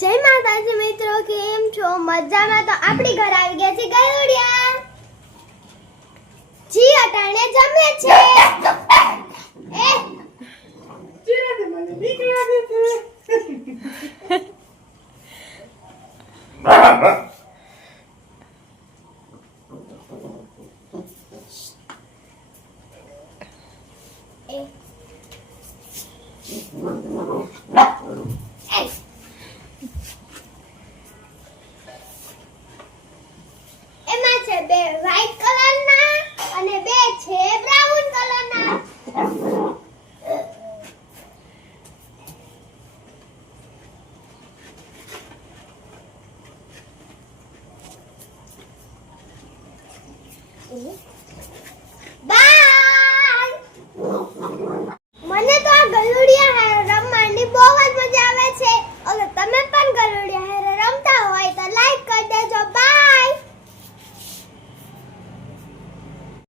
જય માતાજી મિત્રો, કેમ છો? મજામાં? તો આપણી ઘર આવી ગયા છે ગયોડિયા. જી અટાણે જમે છે. એ ચીરાને મને બીક લાગે છે. એમાં છે બે વ્હાઈટ કલરના અને બે છે બ્રાઉન કલરના.